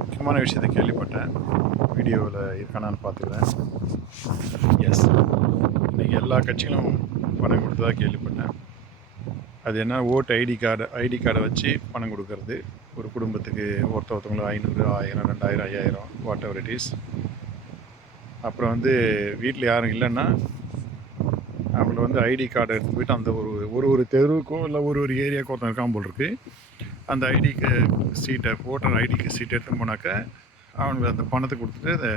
முக்கியமான விஷயத்தை கேள்விப்பட்டேன். வீடியோவில் இருக்கானான்னு பார்த்துக்கிறேன். எஸ், இன்றைக்கி எல்லா கட்சிகளும் பணம் கொடுத்ததாக கேள்விப்பட்டேன். அது என்ன, ஐடி கார்டை வச்சு பணம் கொடுக்கறது. ஒரு குடும்பத்துக்கு ஒருத்தவங்களுக்கு 500, 1000, 2000, 5000, வாட் எவர் இட் இஸ். அப்புறம் வீட்டில் யாரும் இல்லைன்னா அவங்கள ஐடி கார்டை எடுத்து போயிட்டு அந்த ஒரு தெருவுக்கோ இல்லை ஒரு ஏரியாவுக்கோ ஒருத்தன் இருக்காமல் போல் இருக்குது. அந்த ஐடிக்கு சீட்டை, ஓட்டர் ஐடிக்கு சீட்டை எடுத்துன்னு போனாக்க அவனுக்கு அந்த பணத்தை கொடுத்துட்டு அதை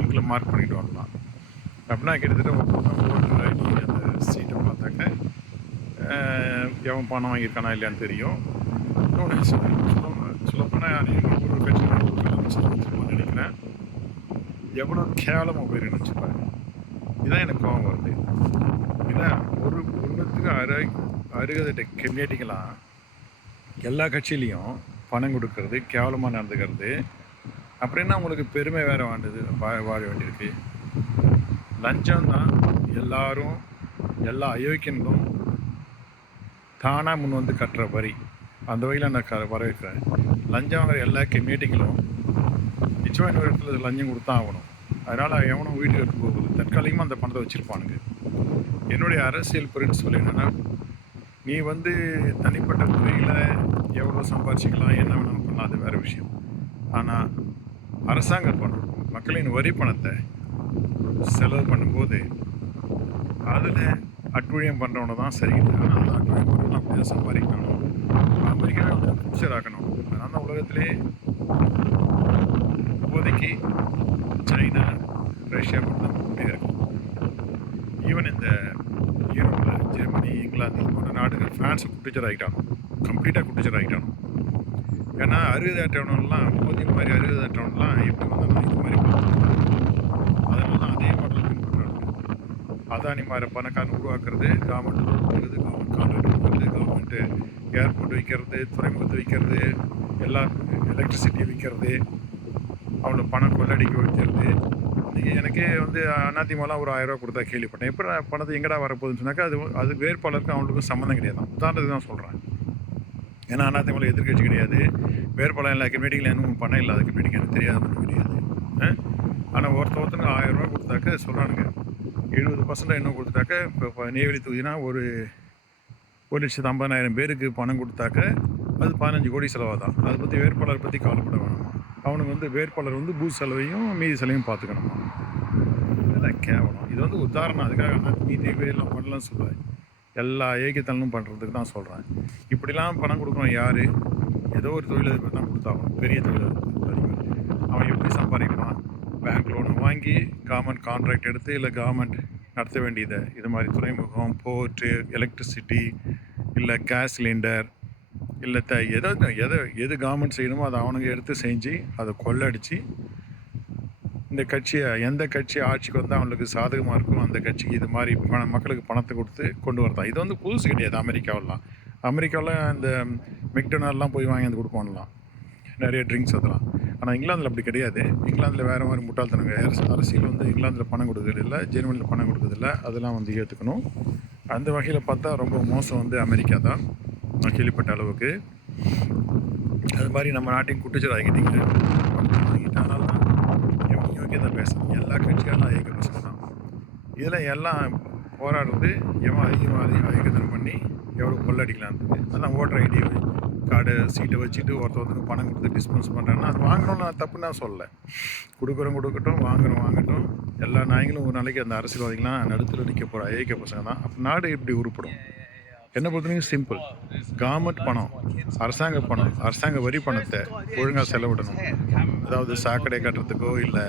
இங்கில் மார்க் பண்ணிட்டு வரலாம். அப்படின்னா கிட்டத்தட்ட ஓட்டர் ஐடி அந்த சீட்டை பார்த்தாக்க எவன் பணம் வாங்கியிருக்கானா இல்லையான்னு தெரியும். இன்னொன்று சொல்லப்போனால் ஒரு கட்சி நினைக்கிறேன், எவ்வளோ கேவலமாக போய் நினச்சிப்பாங்க. இதுதான் எனக்கு கோபம் வருது. ஏன்னா ஒரு ஒன்றுத்துக்கு அருகதை கேட்டிக்கலாம். எல்லா கட்சியிலையும் பணம் கொடுக்கறது, கேவலமாக நடந்துக்கிறது. அப்புறம் என்ன உங்களுக்கு பெருமை வேறு வாழ வேண்டியிருக்கு? லஞ்சம் தான் எல்லாரும், எல்லா அயோக்கியங்களும் தானாக முன் கட்டுற வரி. அந்த வகையில் நான் வரவேற்கிறேன். லஞ்சம் வாங்குற எல்லா கம்யூனிட்டிகளும் நிச்சயமாக இன்னொரு இடத்துல லஞ்சம் கொடுத்தா ஆகணும். அதனால் எவனும் வீட்டுக்கு எடுத்து போகுது, தற்காலிகமாக அந்த பணத்தை வச்சுருப்பானுங்க. என்னுடைய அரசியல் பிரின்சிபல் என்னென்னா, நீ தனிப்பட்ட முறையில் எவ்வளோ சம்பாதிச்சிக்கலாம், என்ன வேணாலும் பண்ணலாம், அது வேறு விஷயம். ஆனால் அரசாங்க பணம், மக்களின் வரி பணத்தை செலவு பண்ணும்போது அதில் அட்டுழியம் பண்ணுறவனை தான் சரி. ஆனால் அந்த அட்டுழியம் பண்ணுறவங்க அப்படி தான் சம்பாதிக்கணும். அமெரிக்காவே பிடிச்சராக்கணும். அதனால தான் உலகத்திலே இப்போதைக்கு சைனா, ரஷ்யா மட்டும் தான் போட்டே இருக்கும். ஈவன் இந்த யூரோப்பில் ஜெர்மனி, இங்கிலாந்து இது போன்ற நாடுகள், ஃப்ரான்ஸை குட்டிச்சர் ஆகிட்டானோ, கம்ப்ளீட்டாக குட்டிச்சர் ஆகிட்டானோ. ஏன்னா அறுபதாயிட்டவனெலாம், மோதி மாதிரி அறுபதாயிட்டவனெலாம் எப்படி வந்தாலும் இது மாதிரி அதனால தான் அதே மாடலில் பின்பற்றுறாங்க. அதானி மாதிரி பணக்காரன் உருவாக்குறது, கவர்மெண்ட் கொடுக்குறது, கவர்மெண்ட் கான்ட்ராக்ட் கொடுக்குறது, கவர்மெண்ட்டு ஏர்போர்ட் வைக்கிறது, துறைமுகத்தை வைக்கிறது, எல்லா எலக்ட்ரிசிட்டியை விற்கிறது, அவங்கள பணம் கொள்ளடிக்க வைக்கிறது. எனக்கே அதிமுகலாம் ஒரு 1000 ரூபா கொடுத்தா கேள்விப்பட்டேன். எப்படி பணத்தை எங்கடா வரப்போகுதுன்னு சொன்னாக்கா அது வேட்பாளருக்கும் அவங்களுக்கும் சம்மந்தம் கிடையாது. உதாரணத்துக்கு தான் சொல்கிறேன். ஏன்னா அதிமுக எதிர்கட்சி கிடையாது, வேட்பாளர் எல்லா கம்யூனிட்டிகளும் இன்னும் பணம் இல்லாத கம்யூனிட்டிக்கு எனக்கு தெரியாத ஒன்றும் கிடையாது. ஆனால் ஒருத்தனுக்கு 1000 ரூபா கொடுத்தாக்க சொல்கிறானுங்க, 70% இன்னும் கொடுத்தாக்க இப்போ நெய்வேலி தொகுதினா ஒரு 1,50,000 பேருக்கு பணம் கொடுத்தாக்க அது 15 கோடி செலவாக தான். அதை பற்றி வேட்பாளரை பற்றி கவலைப்பட வேணுமா? அவனுக்கு வேட்பாளர் பூத் செலவையும் மீதி செலவையும் பார்த்துக்கணுமா? இதெல்லாம் கேவலம். இது உதாரணம். அதுக்காக மீதி பேரெல்லாம் பண்ணலாம் சொல்லுவேன். எல்லா ஏகத்தனமும் பண்ணுறதுக்கு தான் சொல்கிறேன். இப்படிலாம் பணம் கொடுக்கணும் யார்? ஏதோ ஒரு தொழிலதிபர் தான் கொடுத்தாகணும், பெரிய தொழிலதிபர். அவன் எப்படி சம்பாதிக்கணும்? பேங்க் லோனு வாங்கி கவர்மெண்ட் கான்ட்ராக்ட் எடுத்து, இல்லை கவர்மெண்ட் நடத்த வேண்டியதை, இது மாதிரி துறைமுகம், போர்ட்டு, எலக்ட்ரிசிட்டி, இல்லை கேஸ் சிலிண்டர், இல்லை எது கவர்மெண்ட் செய்யணுமோ அதை அவனுங்க எடுத்து செஞ்சு அதை கொள்ளடிச்சு இந்த கட்சியை, எந்த கட்சி ஆட்சிக்கு அவங்களுக்கு சாதகமாக இருக்கும் அந்த கட்சிக்கு இது மாதிரி மக்களுக்கு பணத்தை கொடுத்து கொண்டு வரதான். இது புதுசு கிடையாது. அமெரிக்காவில் இந்த மெக்டொனால்ட்லாம் போய் வாங்கி கொடுப்பான்லாம், நிறைய ட்ரிங்க்ஸ் அதெல்லாம். ஆனால் இங்கிலாந்தில் அப்படி கிடையாது. இங்கிலாந்தில் வேறு மாதிரி முட்டாள்தனங்க. அரசியல் இங்கிலாந்தில் பணம் கொடுக்குறதில்ல, ஜெர்மனியில் பணம் கொடுக்குறதில்ல. அதெல்லாம் ஏற்றுக்கணும். அந்த வகையில் பார்த்தா ரொம்ப மோசம் அமெரிக்கா தான், நான் கேள்விப்பட்ட அளவுக்கு. அது மாதிரி நம்ம நாட்டையும் குட்டிச்சர் ஆகிக்கிட்டீங்க. அதனால தான் தான் பேசுகிறேன். எல்லா கட்சியாலும் ஐக்கிய பசங்க தான். இதில் எல்லாம் போராடுறது எவன் அதிகமாக ஐக்கியத்தனம் பண்ணி எவ்வளோ கொள்ளடிக்கலான்றது. அதான் ஓட்டர் ஐடி கார்டு சீட்டை வச்சுட்டு ஒருத்தருக்கு பணம் கொடுத்து டிஸ்பென்ஸ் பண்ணுறாங்கன்னா அது வாங்கணும்னு நான் தப்புன்னு நான் சொல்லலை. கொடுக்கட்டும், வாங்கட்டும். எல்லா நாய்களும் ஒரு நாளைக்கு அந்த அரசியல்வாதிகளாம் நடுத்தில் நிற்க போகிற ஐக்கிய பசங்க தான். அப்போ நாடு எப்படி உருப்படும்? என்ன பொறுத்தவரைக்கும் சிம்பிள். கவர்மெண்ட் பணம், அரசாங்க பணம், அரசாங்க வரி பணத்தை ஒழுங்காக செலவிடணும். அதாவது சாக்கடை கட்டுறதுக்கோ, இல்லை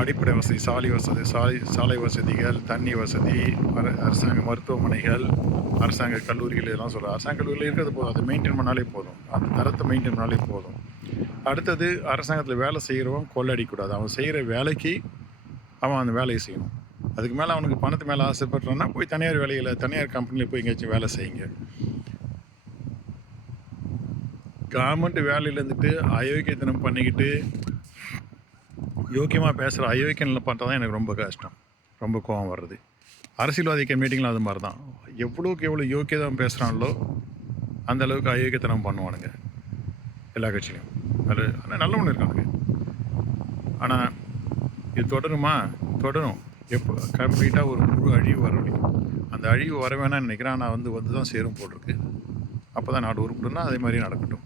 அடிப்படை வசதி, சாலை வசதிகள், தண்ணி வசதி, அரசாங்க மருத்துவமனைகள், அரசாங்க கல்லூரிகள், இதெல்லாம் சொல்கிறேன். அரசாங்க கல்லூரியில் இருக்கிறது போதும், அதை மெயின்டைன் பண்ணாலே போதும், அந்த தரத்தை மெயின்டைன் பண்ணாலே போதும். அடுத்தது, அரசாங்கத்தில் வேலை செய்கிறவன் கொள்ளடிக்கூடாது. அவன் செய்கிற வேலைக்கு அவன் அந்த வேலையை செய்யணும். அதுக்கு மேலே அவனுக்கு பணத்து மேலே ஆசைப்படுறான்னா போய் தனியார் கம்பெனியில் போய் எங்கேயாச்சும் வேலை செய்யுங்க. கவர்மெண்ட் வேலையில் அயோக்கியத்தனம் பண்ணிக்கிட்டு யோக்கியமாக பேசுகிற அயோக்கியனில் பார்த்தா தான் எனக்கு ரொம்ப கஷ்டம், ரொம்ப கோபம் வர்றது. அரசியல்வாதி மீட்டிங்கில் அது மாதிரி தான். எவ்வளோக்கு எவ்வளோ யோக்கியதான் பேசுகிறாங்களோ அந்த அளவுக்கு அயோக்கியத்தனம் பண்ணுவானுங்க. எல்லா கட்சியிலையும். அது ஆனால் நல்லவனு இருக்கானுங்க. ஆனால் இது தொடருமா? தொடரும். எப்போ கம்ப்ளீட்டாக ஒரு முழு அழிவு வர வரைக்கும். அந்த அழிவு வர வேணாம்னு நினைக்கிறேன். ஆனால் வந்து தான் சேரும் போல் இருக்கு. அப்போ தான் நாடு உருப்படும்னா அதே மாதிரி நடக்கட்டும்.